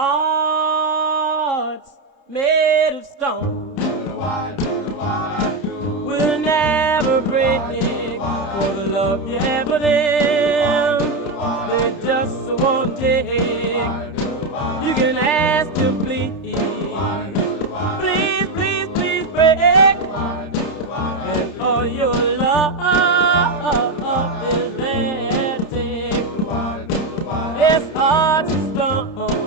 Hearts made of stone will never break for the love you have for them. They just won't take. You can ask to please, please, please, please break, and all your love is there. It's hearts of stone.